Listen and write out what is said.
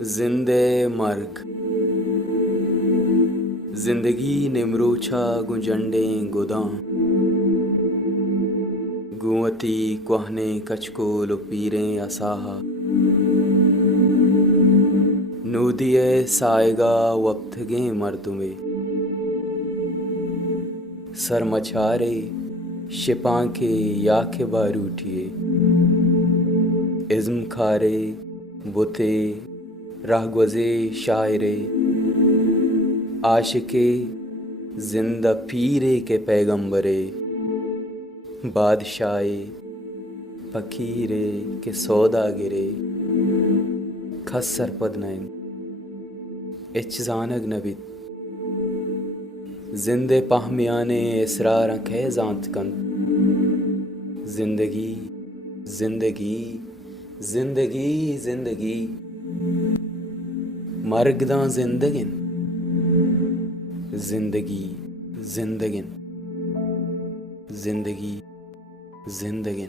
जिंदे मर्ग जिंदगी निमरोछा गुंजंडे गुदां गुवती कुहने कचको लुपीरें असाहा नूदिये साएगा वक्तगे मर्दुमे सर मछारे शिपांके याखे बारूठिए इज़्म खारे बुते राहगुज़े शायरे आशिके जिंदा पीरे के पैगंबरे बादशाहे फकीरे के सौदागिरे खस्सर पदनैन इच्चानक नबित जिंदे पहमियाने इसरार खैजांत कन जिंदगी जिंदगी जिंदगी जिंदगी मर्गदा जिंदगिन जिंदगी जिंदगिन जिंदगी जिंदगिन